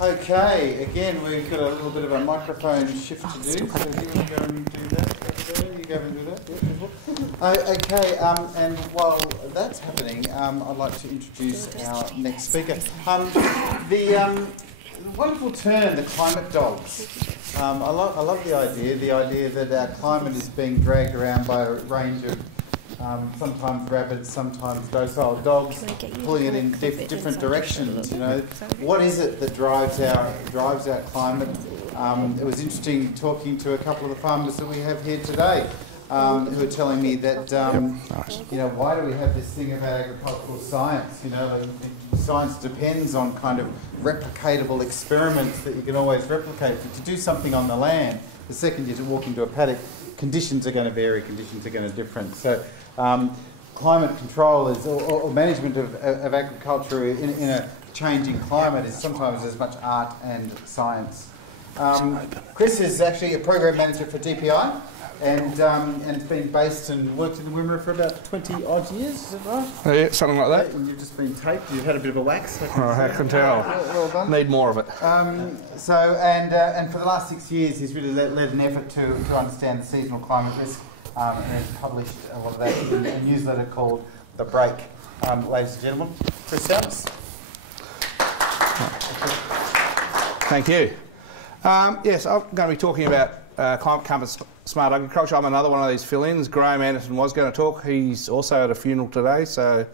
Okay, again, we've got a little bit of a microphone shift to do, so you can go and do that. You go and do that. Okay, and while that's happening, I'd like to introduce our next speaker. The wonderful term, the climate dogs. I love the idea that our climate is being dragged around by a range of sometimes rabid, sometimes docile dogs, pulling it in different directions. You know, what is it that drives our climate? It was interesting talking to a couple of the farmers that we have here today, who are telling me that you know, why do we have this thing about agricultural science? You know, like, science depends on kind of replicatable experiments that you can always replicate. But to do something on the land, the second you walk into a paddock, conditions are going to vary, conditions are going to differ. So climate control is, or management of agriculture in a changing climate is sometimes as much art and science. Chris is actually a program manager for DPI, and has been based and worked in Wimmera for about 20 odd years, is that right? Yeah, something like that. And you've just been taped, you've had a bit of a wax. I can tell. Well done. Need more of it. And for the last 6 years he's really led an effort to understand the seasonal climate risk, and has published a lot of that in a newsletter called The Break. Ladies and gentlemen, Chris Sounness. Thank you. Yes, I'm going to be talking about climate comfort smart agriculture. I'm another one of these fill-ins. Graham Anderson was going to talk. He's also at a funeral today, so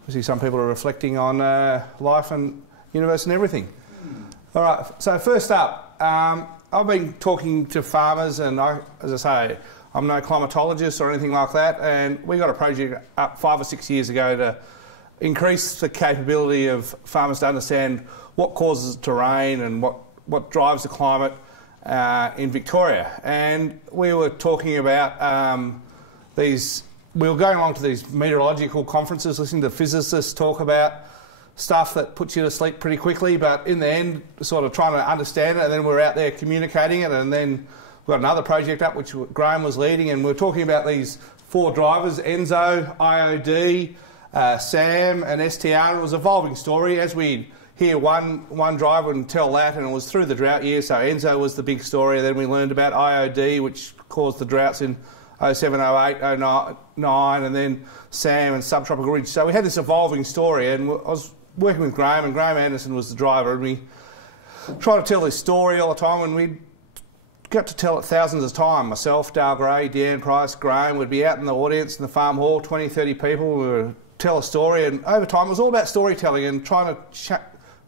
obviously some people are reflecting on life and universe and everything. All right, so first up, I've been talking to farmers, and as I say, I'm no climatologist or anything like that, and we got a project up 5 or 6 years ago to increase the capability of farmers to understand what causes it to rain and what drives the climate in Victoria. And we were talking about we were going along to these meteorological conferences, listening to physicists talk about stuff that puts you to sleep pretty quickly, but in the end, sort of trying to understand it, and then we're out there communicating it, and then we've got another project up which Graham was leading, and we're talking about these 4 drivers, Enzo, IOD, SAM and STR. It was an evolving story. As we hear one driver and tell that, and it was through the drought year, so Enzo was the big story. Then we learned about IOD, which caused the droughts in 07, 08, 09, and then SAM and subtropical ridge. So we had this evolving story, and I was working with Graham, and Graham Anderson was the driver, and we tried to tell this story all the time, and we got to tell it thousands of times. Myself, Dale Gray, Deanne Price, Graham would be out in the audience in the farm hall, 20, 30 people. We would tell a story, and over time it was all about storytelling and trying to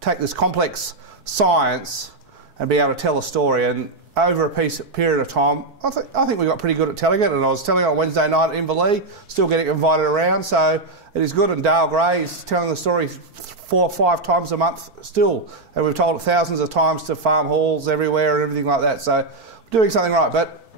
take this complex science and be able to tell a story. And over a period of time, I think we got pretty good at telling it, and I was telling it on Wednesday night at Inverleigh, still getting invited around, so it is good. And Dale Gray is telling the story 4 or 5 times a month still, and we've told it thousands of times to farm halls everywhere and everything like that, so we're doing something right. But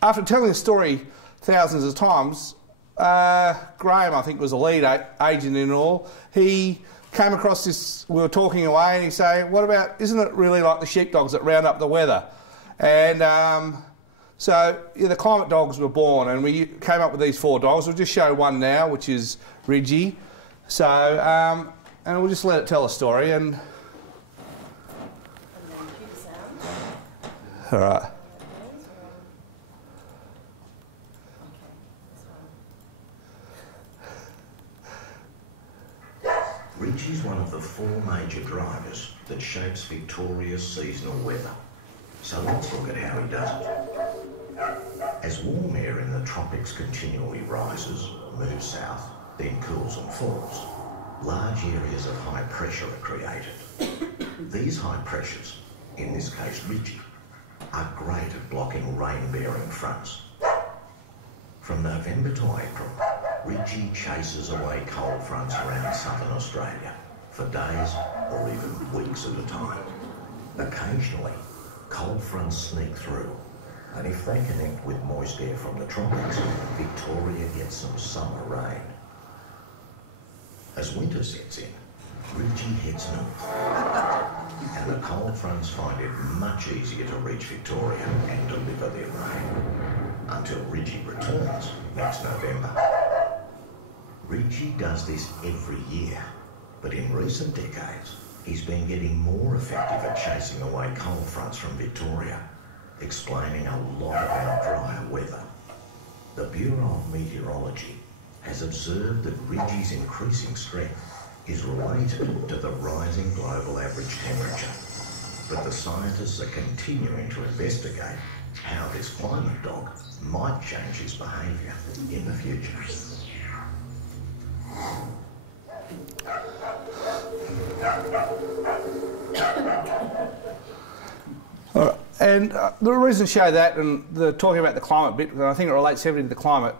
after telling the story thousands of times, Graham, I think, was a lead agent in all. He came across this, we were talking away, and he's saying, what about, isn't it really like the sheepdogs that round up the weather? And so yeah, the climate dogs were born, and we came up with these 4 dogs. We'll just show one now, which is Ridgie. So, and we'll just let it tell a story. And all right. Ridgie's one of the 4 major drivers that shapes Victoria's seasonal weather. So let's look at how he does it. As warm air in the tropics continually rises, moves south, then cools and falls, large areas of high pressure are created. These high pressures, in this case Ridgie, are great at blocking rain-bearing fronts. From November to April, Ridgie chases away cold fronts around southern Australia for days or even weeks at a time. Occasionally, cold fronts sneak through, and if they connect with moist air from the tropics, Victoria gets some summer rain. As winter sets in, Ridgie heads north, and the cold fronts find it much easier to reach Victoria and deliver their rain, until Ridgie returns next November. Ridgie does this every year, but in recent decades, he's been getting more effective at chasing away cold fronts from Victoria, explaining a lot about drier weather. The Bureau of Meteorology has observed that Ridgey's increasing strength is related to the rising global average temperature, but the scientists are continuing to investigate how this climate dog might change his behaviour in the future. All right. And the reason to show that, and the talking about the climate bit, and I think it relates heavily to the climate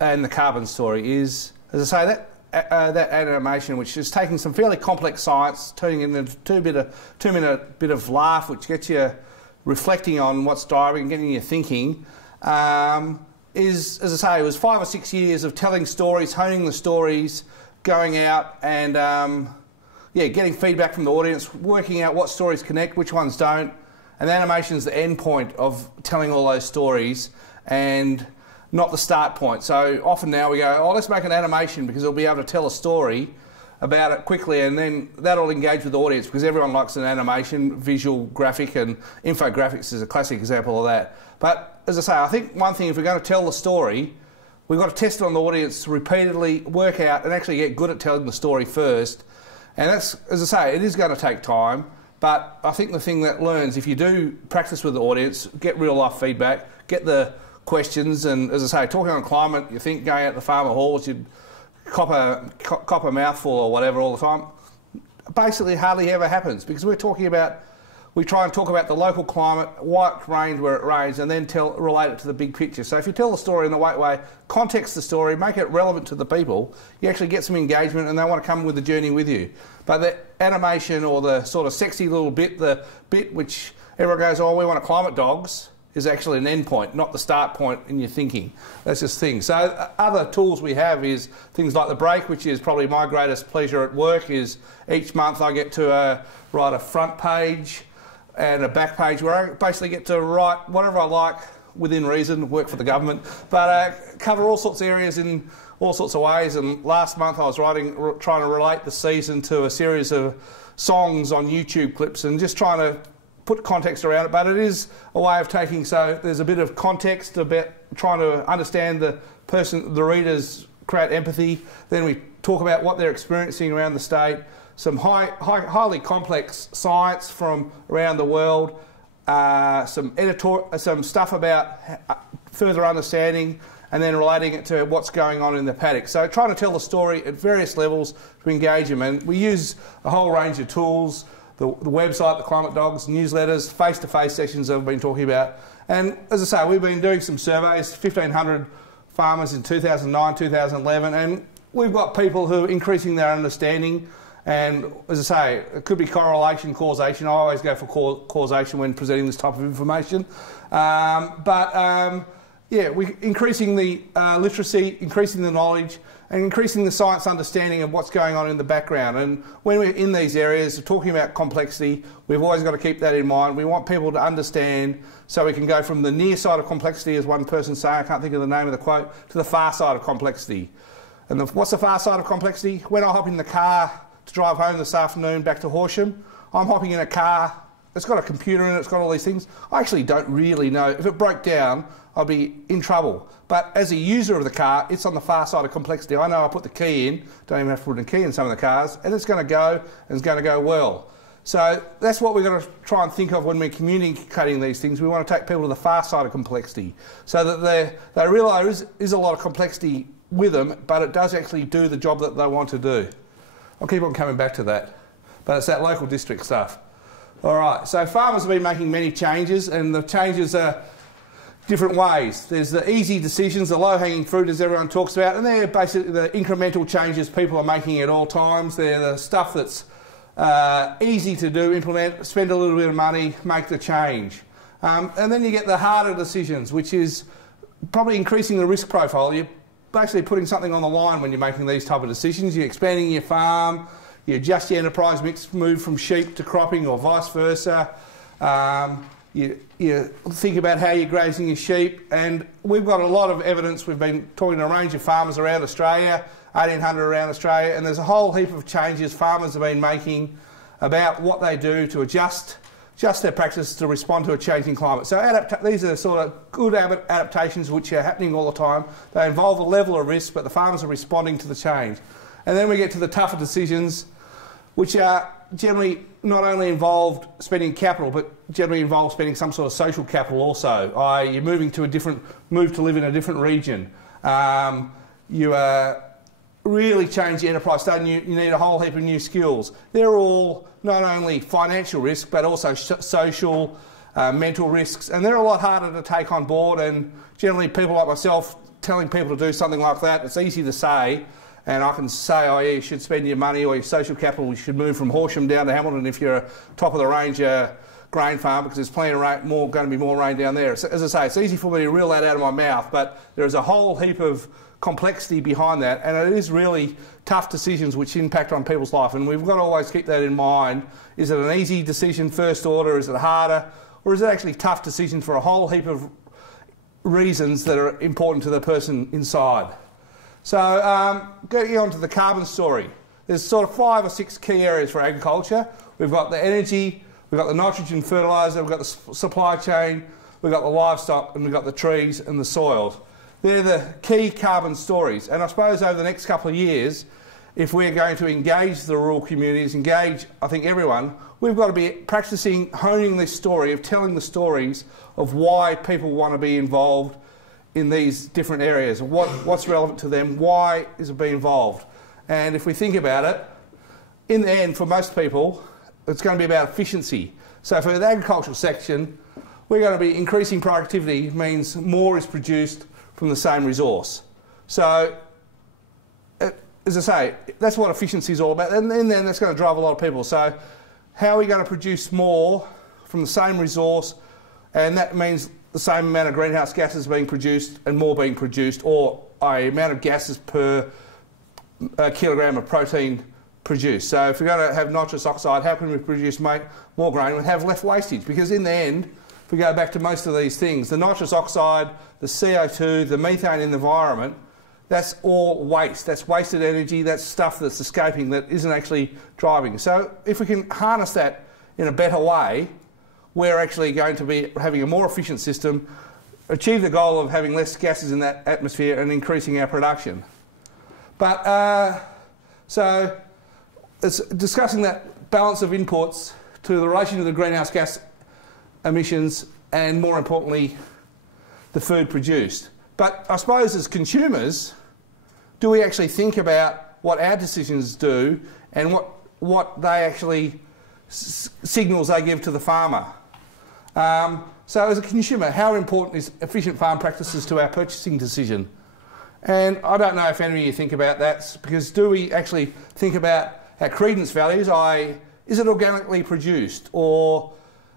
and the carbon story, is, as I say, that animation, which is taking some fairly complex science, turning it into two-minute bit of laugh, which gets you reflecting on what's driving, getting you thinking, is, as I say, it was 5 or 6 years of telling stories, honing the stories, going out and getting feedback from the audience, working out what stories connect, which ones don't. And the animation is the end point of telling all those stories and not the start point. So often now we go, oh, let's make an animation because it'll be able to tell a story about it quickly, and then that'll engage with the audience because everyone likes an animation, visual, graphic, and infographics is a classic example of that. But as I say, I think one thing, if we're going to tell the story, we've got to test it on the audience repeatedly, work out and actually get good at telling the story first. And that's, as I say, it is going to take time. But I think the thing that learns, if you do practice with the audience, get real life feedback, get the questions, and as I say, talking on climate, you think going out to farmer halls, you'd cop a mouthful or whatever all the time. Basically hardly ever happens because we try and talk about the local climate, why it rained where it rains, and then relate it to the big picture. So if you tell the story in the right way, context the story, make it relevant to the people, you actually get some engagement and they want to come with the journey with you. But the animation or the sort of sexy little bit, the bit which everyone goes, oh, we want climate dogs, is actually an end point, not the start point in your thinking. That's just things. So other tools we have is things like the break, which is probably my greatest pleasure at work, is each month I get to write a front page and a back page where I basically get to write whatever I like within reason, work for the government, but cover all sorts of areas in all sorts of ways. And last month I was trying to relate the season to a series of songs on YouTube clips and just trying to put context around it, but it is a way of taking, so there's a bit of context about trying to understand the person, the readers, create empathy. Then we talk about what they're experiencing around the state, some highly complex science from around the world, some stuff about further understanding, and then relating it to what's going on in the paddock. So trying to tell the story at various levels to engage them, and we use a whole range of tools. The website, the Climate Dogs, newsletters, face-to-face sessions I've been talking about. And as I say, we've been doing some surveys, 1,500 farmers in 2009, 2011, and we've got people who are increasing their understanding. And as I say, it could be correlation, causation. I always go for causation when presenting this type of information. We're increasing the literacy, increasing the knowledge, and increasing the science understanding of what's going on in the background. And when we're in these areas, talking about complexity, we've always got to keep that in mind. We want people to understand so we can go from the near side of complexity, as one person saying, I can't think of the name of the quote, to the far side of complexity. And what's the far side of complexity? When I hop in the car to drive home this afternoon back to Horsham, I'm hopping in a car, it's got a computer in it, it's got all these things. I actually don't really know. If it broke down, I'd be in trouble. But as a user of the car, it's on the far side of complexity. I know I put the key in, don't even have to put a key in some of the cars, and it's going to go, and it's going to go well. So that's what we're going to try and think of when we're communicating these things. We want to take people to the far side of complexity so that they realise there is a lot of complexity with them, but it does actually do the job that they want to do. I'll keep on coming back to that. But it's that local district stuff. All right, so farmers have been making many changes, and the changes are different ways. There's the easy decisions, the low-hanging fruit, as everyone talks about, and they're basically the incremental changes people are making at all times. They're the stuff that's easy to do, implement, spend a little bit of money, make the change. And then you get the harder decisions, which is probably increasing the risk profile. You're basically putting something on the line when you're making these type of decisions. You're expanding your farm, you adjust your enterprise mix, move from sheep to cropping or vice versa. You think about how you're grazing your sheep, and we've got a lot of evidence. We've been talking to a range of farmers around Australia, 1,800 around Australia, and there's a whole heap of changes farmers have been making about what they do to adjust their practice to respond to a changing climate. So these are sort of good adaptations which are happening all the time. They involve a level of risk, but the farmers are responding to the change. And then we get to the tougher decisions, which are generally not only involved spending capital, but generally involve spending some sort of social capital also. You're moving to move to live in a different region. You really change the enterprise state, and you need a whole heap of new skills. They're all not only financial risk, but also social, mental risks, and they're a lot harder to take on board. And generally, people like myself telling people to do something like that, it's easy to say, and I can say, oh yeah, you should spend your money or your social capital, you should move from Horsham down to Hamilton if you're a top of the range grain farm, because there's plenty of rain, going to be more rain down there. So, as I say, it's easy for me to reel that out of my mouth, but there's a whole heap of complexity behind that, and it is really tough decisions which impact on people's life, and we've got to always keep that in mind. Is it an easy decision first order, is it harder, or is it actually a tough decision for a whole heap of reasons that are important to the person inside? So getting on to the carbon story, there's sort of 5 or 6 key areas for agriculture. We've got the energy, we've got the nitrogen fertiliser, we've got the supply chain, we've got the livestock, and we've got the trees and the soils. They're the key carbon stories, and I suppose over the next couple of years, if we're going to engage the rural communities, engage, I think, everyone, we've got to be practising honing this story, of telling the stories of why people want to be involved in these different areas, what's relevant to them, why is it being involved. And if we think about it, in the end, for most people, it's going to be about efficiency. So for the agricultural section, we're going to be increasing productivity, means more is produced from the same resource. So, as I say, that's what efficiency is all about, and then that's going to drive a lot of people. So, how are we going to produce more from the same resource, and that means the same amount of greenhouse gases being produced and more being produced, or a amount of gases per kilogram of protein produced. So, if we're going to have nitrous oxide, how can we produce more grain and have less wastage? Because in the end, if we go back to most of these things, the nitrous oxide, the CO2, the methane in the environment, that's all waste. That's wasted energy, that's stuff that's escaping that isn't actually driving. So if we can harness that in a better way, we're actually going to be having a more efficient system, achieve the goal of having less gases in that atmosphere and increasing our production. But so it's discussing that balance of inputs to the relation to the greenhouse gas emissions and, more importantly, the food produced. But I suppose as consumers, do we actually think about what our decisions do and what they actually signals they give to the farmer? So as a consumer, how important is efficient farm practices to our purchasing decision? And I don't know if any of you think about that, because do we actually think about our credence values? Is it organically produced, or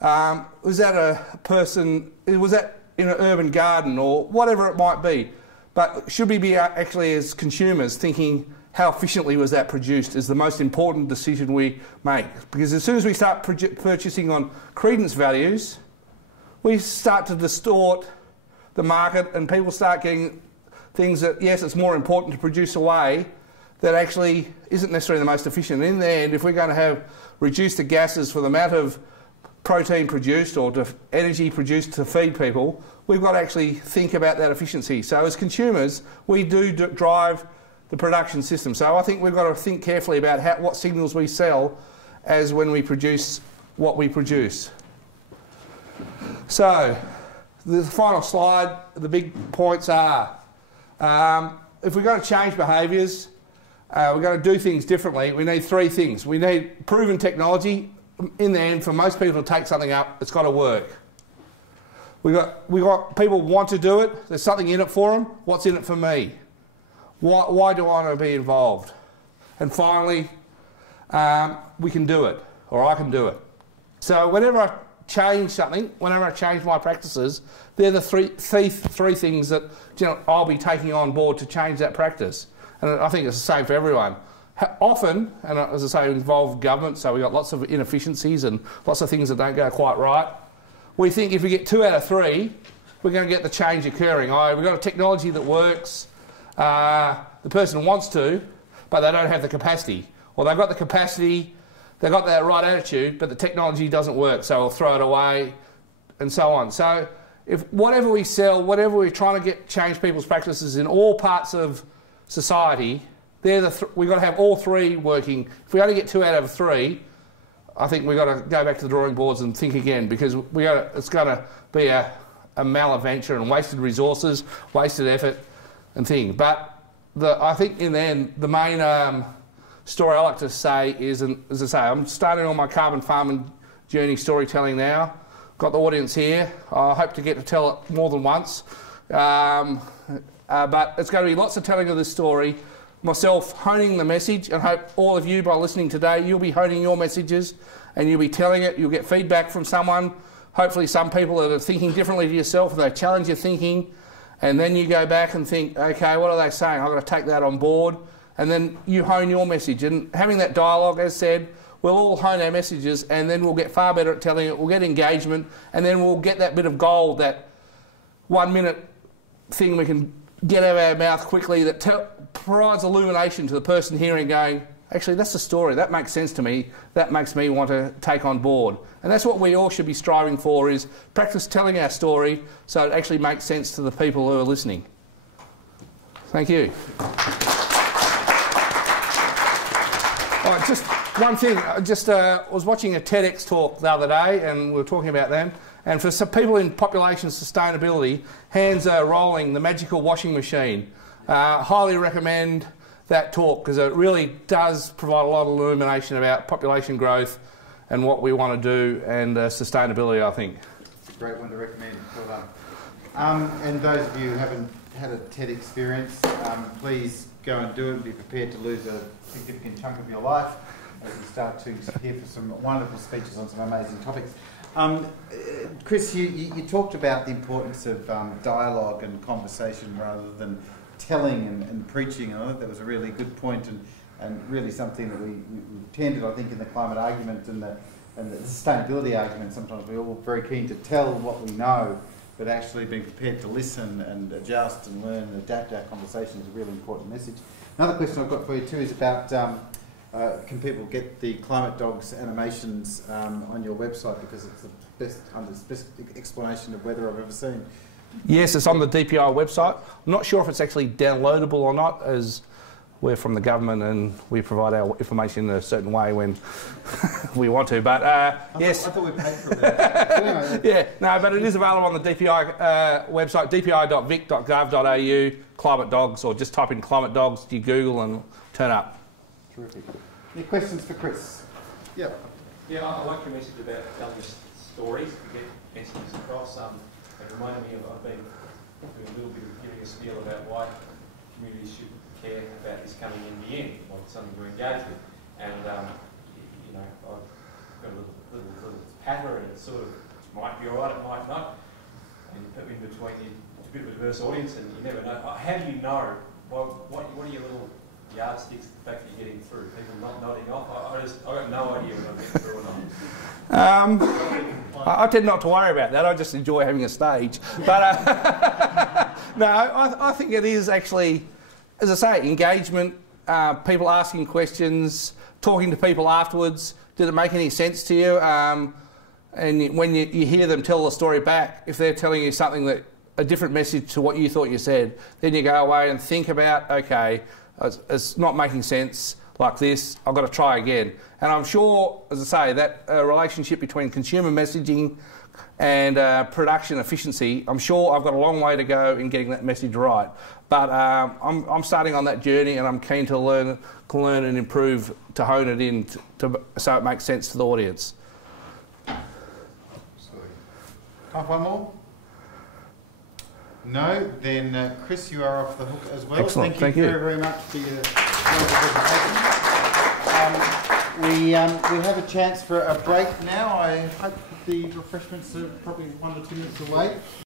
was that in an urban garden, or whatever it might be? But should we be actually, as consumers, thinking how efficiently was that produced is the most important decision we make? Because as soon as we start purchasing on credence values, we start to distort the market, and people start getting things that, yes, it's more important to produce a way that actually isn't necessarily the most efficient. In the end, if we're going to have reduced the gases for the amount of protein produced or energy produced to feed people, we've got to actually think about that efficiency. So as consumers, we do drive the production system. So I think we've got to think carefully about what signals we sell as when we produce what we produce. So the final slide, the big points are, if we're going to change behaviours, we're going to do things differently, we need 3 things. We need proven technology. In the end, for most people to take something up, it's got to work. We got people want to do it. There's something in it for them. What's in it for me? Why do I want to be involved? And finally, we can do it, or I can do it. So whenever I change something, whenever I change my practices, they're the three things that I'll be taking on board to change that practice. And I think it's the same for everyone. Often, and as I say, involve government, so we've got lots of inefficiencies and lots of things that don't go quite right. We think if we get 2 out of 3, we're going to get the change occurring. We've got a technology that works, the person wants to, but they don't have the capacity. Or they've got the capacity, they've got that right attitude, but the technology doesn't work, so we'll throw it away, and so on. So if whatever we sell, whatever we're trying to change people's practices in all parts of society, we've got to have all three working. If we only get 2 out of 3, I think we've got to go back to the drawing boards and think again, because it's going to be a maladventure and wasted resources, wasted effort and thing. But I think in the end, the main story I like to say is, and as I say, I'm starting on my carbon farming journey storytelling now. Got the audience here. I hope to get to tell it more than once. But it's going to be lots of telling of this story. Myself honing the message, and hope all of you, by listening today, you'll be honing your messages and you'll be telling it. You'll get feedback from someone, hopefully some people that are thinking differently to yourself, and they challenge your thinking, and then you go back and think, okay, what are they saying? I've got to take that on board, and then you hone your message. And having that dialogue, as said, we'll all hone our messages, and then we'll get far better at telling it. We'll get engagement, and then we'll get that bit of gold, that 1 minute thing we can get out of our mouth quickly that provides illumination to the person hearing, going, actually, that's the story. That makes sense to me. That makes me want to take on board. And that's what we all should be striving for, is practice telling our story so it actually makes sense to the people who are listening. Thank you. All right, just one thing. I was watching a TEDx talk the other day, and we were talking about them. And for some people in population sustainability, hands are rolling, the magical washing machine. Highly recommend that talk, because it really does provide a lot of illumination about population growth and what we want to do, and sustainability, I think. It's a great one to recommend. Well done. And those of you who haven't had a TED experience, please go and do it and be prepared to lose a significant chunk of your life as you start to hear for some wonderful speeches on some amazing topics. Chris, you talked about the importance of dialogue and conversation rather than telling and preaching. I thought that was a really good point, and really something that we tended, I think, in the climate argument and the sustainability argument. Sometimes we're all very keen to tell what we know, but actually being prepared to listen and adjust and learn and adapt our conversation is a really important message. Another question I've got for you too is about can people get the Climate Dogs animations on your website, because it's the best explanation of weather I've ever seen. Yes, it's on the DPI website. I'm not sure if it's actually downloadable or not, as we're from the government and we provide our information in a certain way when we want to. But yes. I thought we paid for that. Yeah, no, but it is available on the DPI website, dpi.vic.gov.au, Climate Dogs, or just type in Climate Dogs to Google and turn up. Terrific. Any questions for Chris? Yeah. Yeah, I like your message about telling stories to get messages across. It reminded me of, I've been doing a little bit of giving a spiel about why communities should care about this coming in the end, like something to engage with. And, you know, I've got a little patter, and it sort of might be all right, it might not. And you put in between, it's a bit of a diverse audience, and you never know. How do you know? What are your little yardsticks, the fact that you're getting through? People not nodding off? I got no idea when I'm getting through or not. I tend not to worry about that. I just enjoy having a stage. But no, I think it is actually, as I say, engagement, people asking questions, talking to people afterwards. Did it make any sense to you? And when you hear them tell the story back, if they're telling you something a different message to what you thought you said, then you go away and think about, okay, it's not making sense like this, I've got to try again. And I'm sure, as I say, that relationship between consumer messaging and production efficiency, I'm sure I've got a long way to go in getting that message right. But I'm starting on that journey, and I'm keen to learn and improve, to hone it in so it makes sense to the audience. Sorry. Time for one more? No? Then Chris, you are off the hook as well. Excellent. Thank you very, very much for your wonderful presentation. We have a chance for a break now. I hope the refreshments are probably 1 or 2 minutes away.